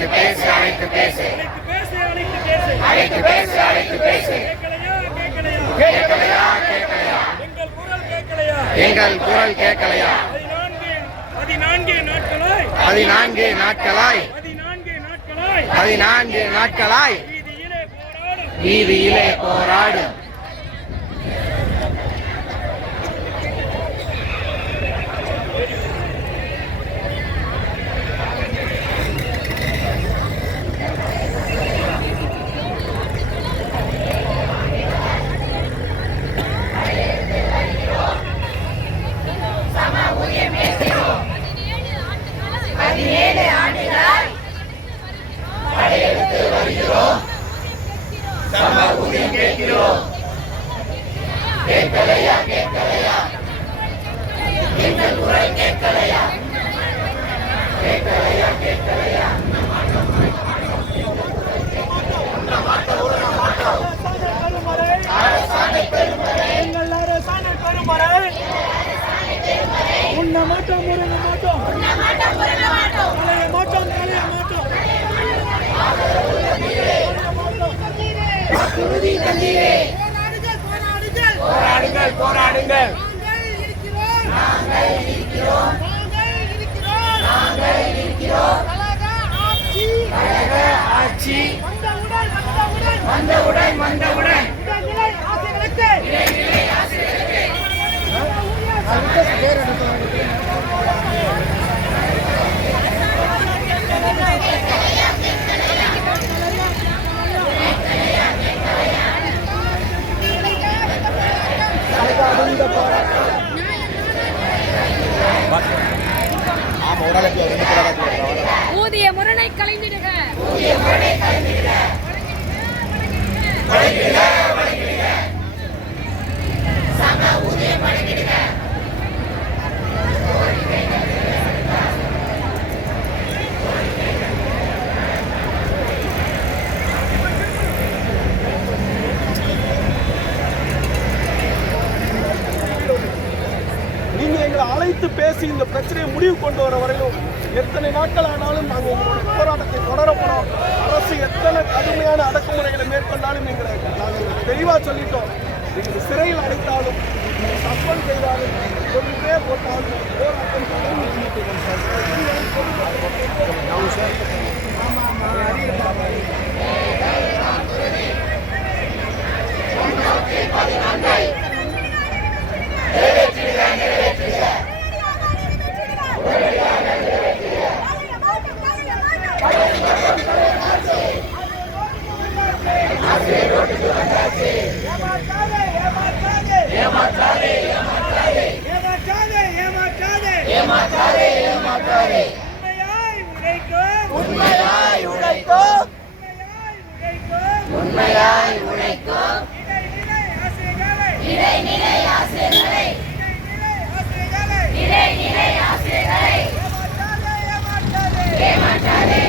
அழைத்து பேசு அழைத்து பேசு அழைத்து பேசு அழைத்து பேசு. கேட்கலையா கேட்கலையா எங்கள் குரல் கேட்கலையா? 14 நாட்களாய் வீதியிலே போராடும். படையெடுத்து வருகிறோம், சம ஊதியம் கேட்கிறோம். கேட்கலையா கேட்கலையா எங்கள் குரல் கேட்கலையா? கேட்கலையா கேட்கலையா? அரசாணை பெருமறை எங்கள் அரசாணை பெருமறை. உண்ண மாட்டோம் முருங்க மாட்டோம் கலைய மாட்டோம் கலைய மாட்டோம். வாக்குறுதி தந்தீரே, போராடுங்கள் போராடுங்கள். நாங்கள் இருக்கிறோம் கழக ஆட்சி வந்தவுடன் ஊதிய முரணை கலைந்திடுக. சம ஊதியம் வழங்கிடுக. நீங்க எங்களை அழைத்து பேசி இந்த பிரச்சனையை முடிவு கொண்டு வர வரையிலும் எத்தனை நாட்கள் ஆனாலும் நாங்கள் எங்களுடைய போராட்டத்தை தொடரப்போறோம். அரசு எத்தனை கடுமையான அடக்குமுறைகளை மேற்கொண்டாலும் எங்களை நாங்கள் தெளிவாக சொல்லிட்டோம். எங்களை சிறையில் அடைத்தாலும் சஸ்பெண்ட் செய்தாலும் கொண்டுட்டே போட்டாலும் போராட்டம் உண்மையாய் உழைக்கும் இடைநிலை ஆசிரியர்களை ஏமாற்றாதே